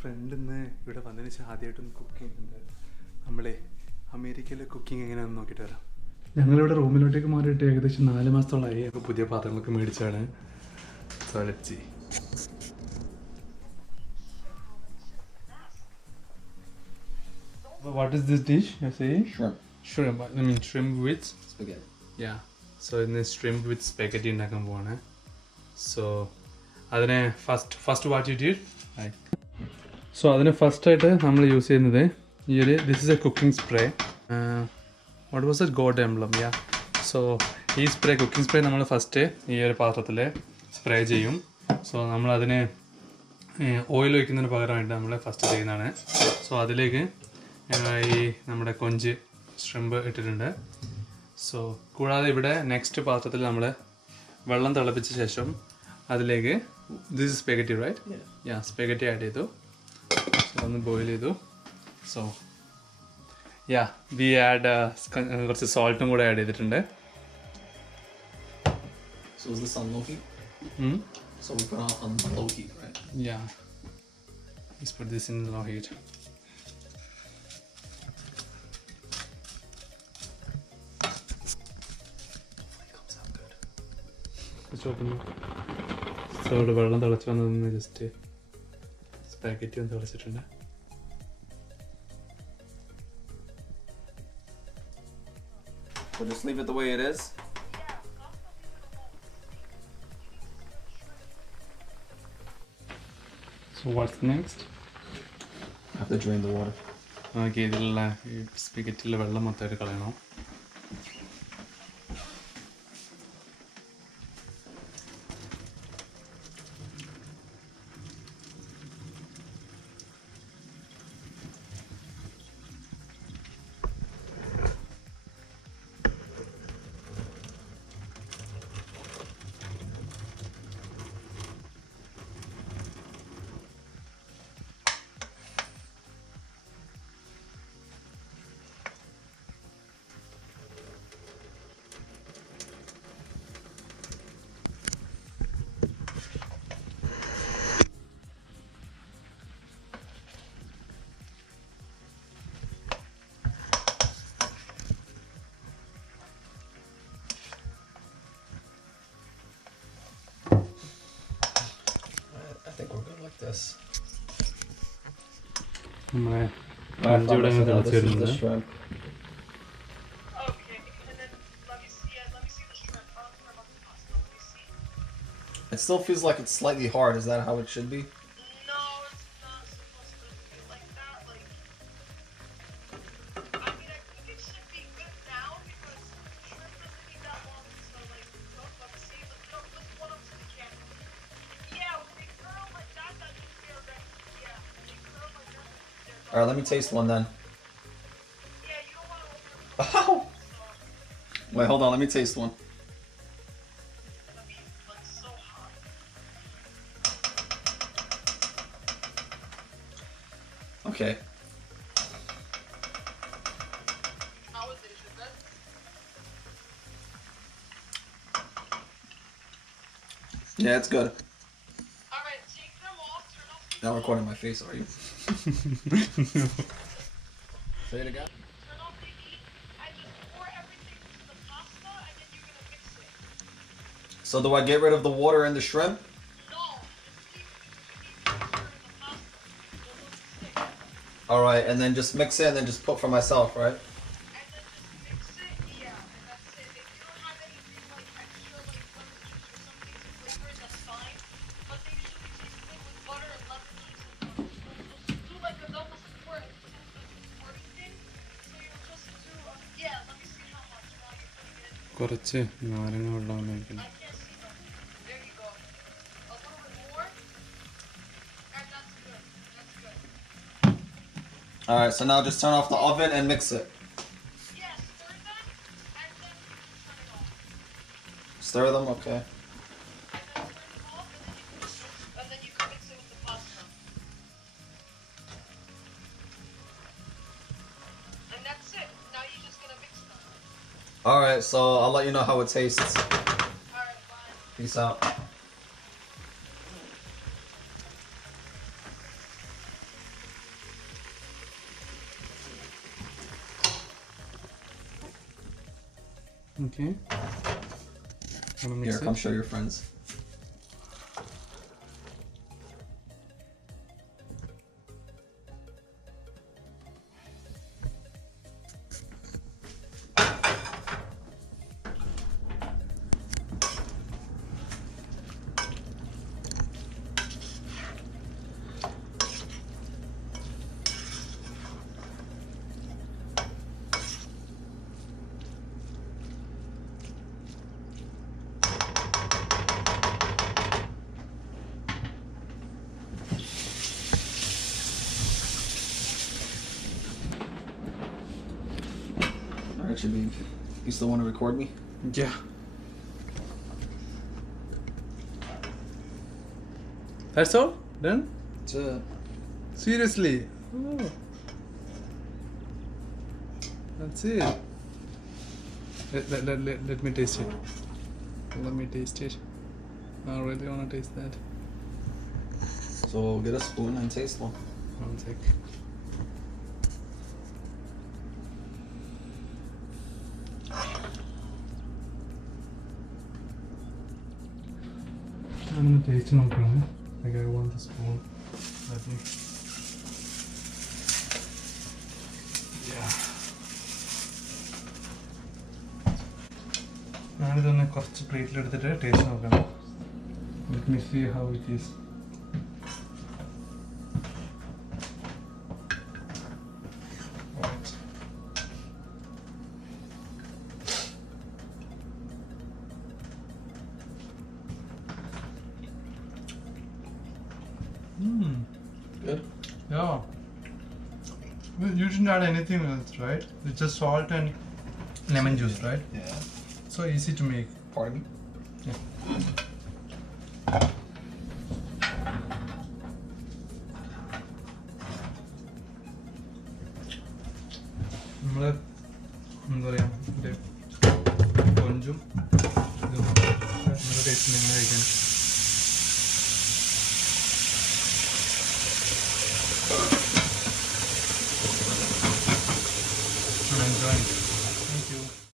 Front ഇന്ന് ഇവിടെ വന്നതിന് ശേഷം ആദ്യമായിട്ടൊന്ന് കുക്ക് ചെയ്യുന്നുണ്ട്. നമ്മളെ അമേരിക്കയിലെ കുക്കിംഗ് എങ്ങനെയാണെന്ന് നോക്കിയിട്ട് വരാം. ഞങ്ങളിവിടെ റൂമിലോട്ടേക്ക് മാറിയിട്ട് ഏകദേശം 4 മാസത്തോളമായി. അപ്പോൾ പുതിയ പാത്രങ്ങളൊക്കെ മേടിച്ചാണ്. So let's see. What is this dish you're saying? Shrimp. Shrimp. I mean shrimp with Spaghetti. yeah. So in this shrimp with spaghetti ഉണ്ടാക്കാൻ പോവാണ്. So അതിനെ first what you did? Like. So അതിനെ ഫസ്റ്റ് ആയിട്ട് നമ്മൾ use ചെയ്യുന്നത് ഈ ഒരു this is a cooking spray. What was it? God emblem. Yeah. So ഈ സ്പ്രേ കുക്കിംഗ് സ്പ്രേ നമ്മൾ ഫസ്റ്റ് ഈ ഒരു പാത്രത്തിൽ സ്പ്രേ ചെയ്യും. സോ നമ്മളതിന് ഓയിൽ ഒഴിക്കുന്നതിന് പകരമായിട്ട് നമ്മൾ ഫസ്റ്റ് ചെയ്യുന്നതാണ്. സോ അതിലേക്ക് ഈ നമ്മുടെ കൊഞ്ച് ഷ്രിമ്പ് ഇട്ടിട്ടുണ്ട്. സോ കൂടാതെ ഇവിടെ നെക്സ്റ്റ് പാത്രത്തിൽ നമ്മൾ വെള്ളം തിളപ്പിച്ച ശേഷം അതിലേക്ക് this spaghetti right yeah spaghetti add ചെയ്തു. സോ ഒന്ന് ബോയിൽ ചെയ്തു. സോ യാ വി ആഡ് കുറച്ച് സോൾട്ടും കൂടെ ആഡ് ചെയ്തിട്ടുണ്ട്. So is this on low heat? So we put on low heat, right? Yeah. Let's put this in low heat. It comes out good. Let's open it. So ഇവിടെ വെള്ളം തിളച്ച് വന്നതൊന്ന് just spaghetti ഒന്ന് തിളച്ചിട്ടുണ്ട്. So just leave it the way it is. So what's next? I have to drain the water. Okay, ഇതിലുള്ള ഈ സ്പാഗറ്റിയിലെ വെള്ളം മൊത്തമായിട്ട് കളയണം. I think we're good like this. നമ്മളെ Alright, കൊഞ്ച് ഇവിടെ so now തിളച്ച് this is the വരുന്നുണ്ട്. shrimp. Okay, and then let me see the shrimp. I don't care about the pasta. Let me see. It still feels like it's slightly hard. Is that how it should be? No, it's not supposed to be like that. Like, I mean, I think it should be good now because shrimp doesn't need that long. So like, let me see. Let's put them to the camera. Yeah, when they curl like that, that means they're ready. Yeah, when they curl like that, they're done. Alright, let me taste one then. Yeah, you don't want to open them. Ow! Wait, hold on. Let me taste one. Let me, like, so hot. Okay. How is it? Is it good? Yeah, it's good. Alright, take them off, turn off the Not recording my face, are you? Say it again. turn off the heat, and just pour everything into the pasta, and then you're gonna mix it. So do I get rid of the water and the shrimp? No, just leave the water in the pasta. It will stick. Alright, and then just mix it and then just cook for myself, right? And then just mix it, yeah, and that's it. If you don't have anything like extra, like lemon juice or something to flavor it, that's fine. But they usually taste good with butter and lemon juice and they'll do like a double squirt, squirty thing. So you'll just do, yeah, let me see how much while you're putting it in. കുറച്ച് നാരങ്ങ വെള്ളം ഒഴിക്കണം. I can't see them. There you go. A little bit more. And that's good. That's good. Alright, so now just turn off the oven and mix it. Yeah, stir them and then turn it off. Stir them, okay. And then turn it off and then you can mix it with the pasta. And that's it. Now you're just gonna mix them. Alright, so I'll let you know how it tastes. Alright, bye. Peace out. Okay. Wanna mix Here, it? come show your friends. Alright, Shabeeb. You still want to record me? Yeah. That's all? Done? That's it. Seriously? Oh. That's it. Let me taste it. Let me taste it. I really want to taste that. So get a spoon and taste one. One sec. I'm gonna taste നോക്കണം. Like I want the spoon. Let me. Yeah. ഞാനിതൊന്ന് കുറച്ച് പ്ലേറ്റിലെടുത്തിട്ട് taste നോക്കണം. Let me see how it is. Right. Good? Yeah. You didn't add anything else, right? It's just salt and lemon juice, right? Yeah. So easy to make. Pardon me? Yeah. നമ്മള്